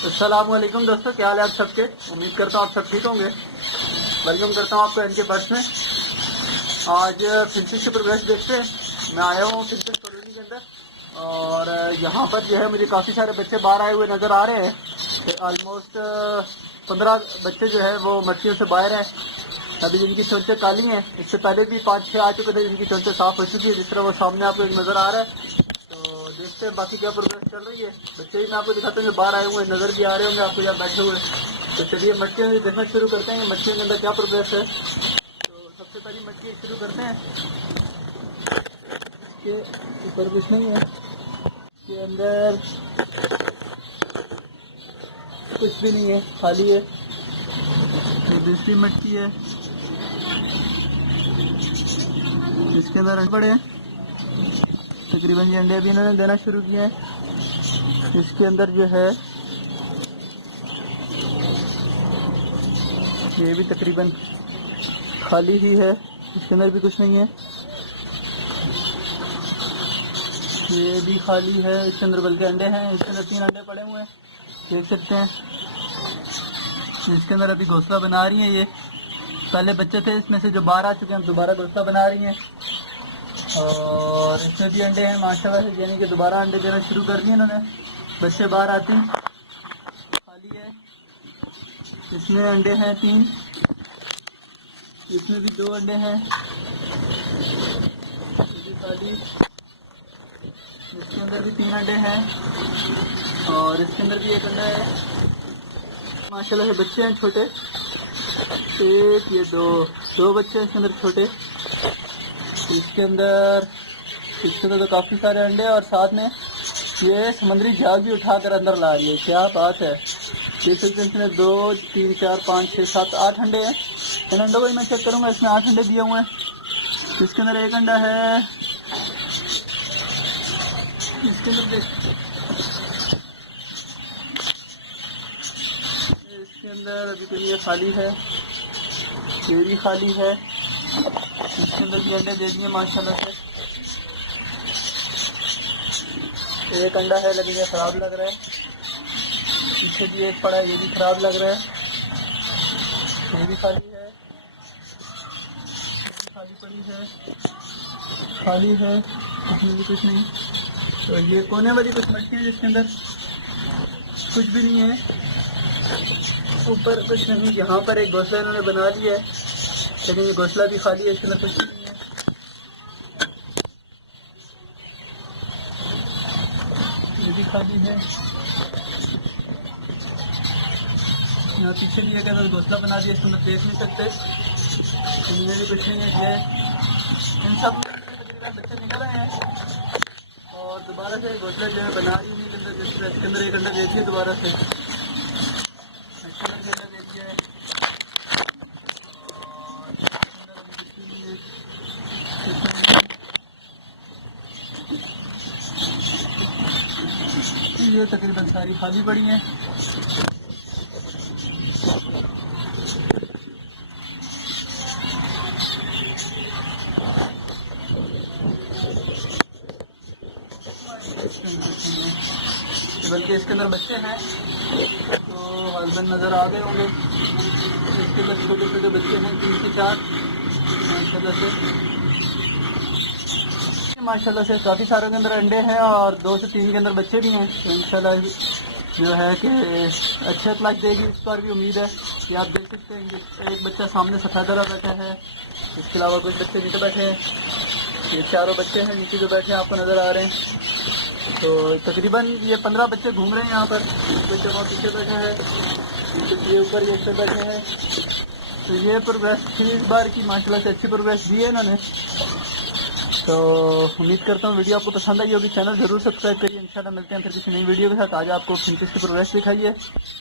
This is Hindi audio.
अस्सलामुअलैकुम दोस्तों, क्या हाल है आप सबके। उम्मीद करता हूँ आप सब ठीक होंगे। वेलकम करता हूँ आपको इनके बर्ड्स में। आज फिंचिस की प्रोग्रेस देखते हैं। मैं आया हूँ फिंचिस कॉलोनी के अंदर और यहाँ पर जो है मुझे काफ़ी सारे बच्चे बाहर आए हुए नज़र आ रहे हैं। ऑलमोस्ट 15 बच्चे जो है वो मट्टियों से बाहर हैं। अभी जिनकी चोंचें काली हैं, इससे पहले भी 5-6 आ चुके थे जिनकी चोंचें साफ़ हो चुकी है, जिस तरह वो सामने आपको एक नज़र आ रहा है। तो देखते हैं बाकी क्या प्रोग्रेस चल रही है। बच्चे ही मैं आपको दिखाता हूँ जो बाहर आए हुए नज़र भी आ रहे होंगे आपको यहाँ बैठे हुए। तो चलिए मटके देखना शुरू करते हैं, मटके के अंदर क्या प्रोग्रेस है। तो सबसे पहली मटकी शुरू करते हैं। इसके ऊपर कुछ नहीं है, इसके अंदर कुछ भी नहीं है, खाली है। ये दूसरी मटकी है, इसके अंदर अंडे पड़े हैं। तकरीबन ये अंडे भी इन्होंने देना शुरू किए हैं। इसके अंदर जो है ये भी तकरीबन खाली ही है, इसके अंदर भी कुछ नहीं है। ये भी खाली है, इसके अंदर बल्कि अंडे हैं। इसके अंदर 3 अंडे पड़े हुए हैं, देख सकते हैं। इसके अंदर अभी घोंसला बना रही हैं। ये पहले बच्चे थे, इसमें से जो बाहर आ चुके हैं दोबारा घोंसला बना रही हैं। और इसमें भी अंडे हैं माशाल्लाह से, यानी कि दोबारा अंडे देना शुरू कर दिए इन्होंने। बच्चे बाहर आते हैं, खाली है। इसमें अंडे हैं 3, इसमें भी 2 अंडे हैं, ये भी खाली। इसके अंदर भी 3 अंडे हैं और इसके अंदर भी 1 अंडा है। माशाल्लाह से बच्चे हैं छोटे, एक ये दो बच्चे हैं इसके अंदर छोटे। इसके अंदर तो काफ़ी सारे अंडे और साथ में ये समुद्री जाल भी उठाकर अंदर ला रही है, क्या बात है। देख सकते हैं इसमें 2, 3, 4, 5, 6, 7, 8 अंडे हैं। इन अंडों को मैं चेक करूँगा, इसमें 8 अंडे दिए हुए हैं। इसके अंदर 1 अंडा है, इसके अंदर इसके अंदर अभी तो ये खाली है, ये भी खाली है। इसके अंदर भी अंडे दे दिए माशाल्लाह से। 1 अंडा है लेकिन ये ख़राब लग रहा है। पीछे भी 1 पड़ा है, ये भी ख़राब लग रहा है। ये भी खाली है, खाली पड़ी है, खाली है, इसमें भी कुछ नहीं। तो ये कोने वाली कुछ मटकी है जिसके अंदर कुछ भी नहीं है, ऊपर कुछ नहीं। यहाँ पर एक घोंसला इन्होंने बना लिया है लेकिन ये घोंसला भी खाली है, इसके अंदर कुछ नहीं है। ये भी खाली है। यहाँ पीछे भी अगर घोंसला बना दिया, इसको मैं देख नहीं सकते, इनमें भी कुछ नहीं है। इन सब तकरीबन बच्चे निकल आए हैं और दोबारा से घोंसला जो है बना रही है। इसके अंदर 1 अंडा दे दिया दोबारा से, अंडा दे दिया है और अंदर अभी कुछ नहीं है। ये तकरीबन सारी खाली पड़ी हैं। बल्कि इसके अंदर बच्चे हैं तो हस्बैंड नज़र आ गए होंगे। इसके अंदर छोटे छोटे बच्चे हैं, 3 से 4 माशाल्लाह से काफ़ी सारे के अंदर अंडे हैं और 2 से 3 के अंदर बच्चे भी हैं। तो इंशाल्लाह जो है कि अच्छे क्लास देगी, इस पर भी उम्मीद है। कि आप देख सकते हैं एक बच्चा सामने सफ़ेदा बैठा है, इसके अलावा कुछ बच्चे नीचे बैठे हैं। ये 4 बच्चे हैं नीचे जो बैठे हैं आपको नज़र आ रहे हैं। तो तकरीबन ये 15 बच्चे घूम रहे हैं यहाँ पर। बच्चे वहाँ पीछे बैठे हैं, ये ऊपर ये से बैठे हैं। तो ये प्रोग्रेस थी इस बार की, माशाल्लाह से अच्छी प्रोग्रेस दी है इन्होंने। तो उम्मीद करता हूँ वीडियो आपको पसंद आई होगी। चैनल ज़रूर सब्सक्राइब करिए। इंशाल्लाह मिलते हैं फिर किसी नई वीडियो के साथ। आज आपको फिंचिस की प्रोग्रेस दिखाई है।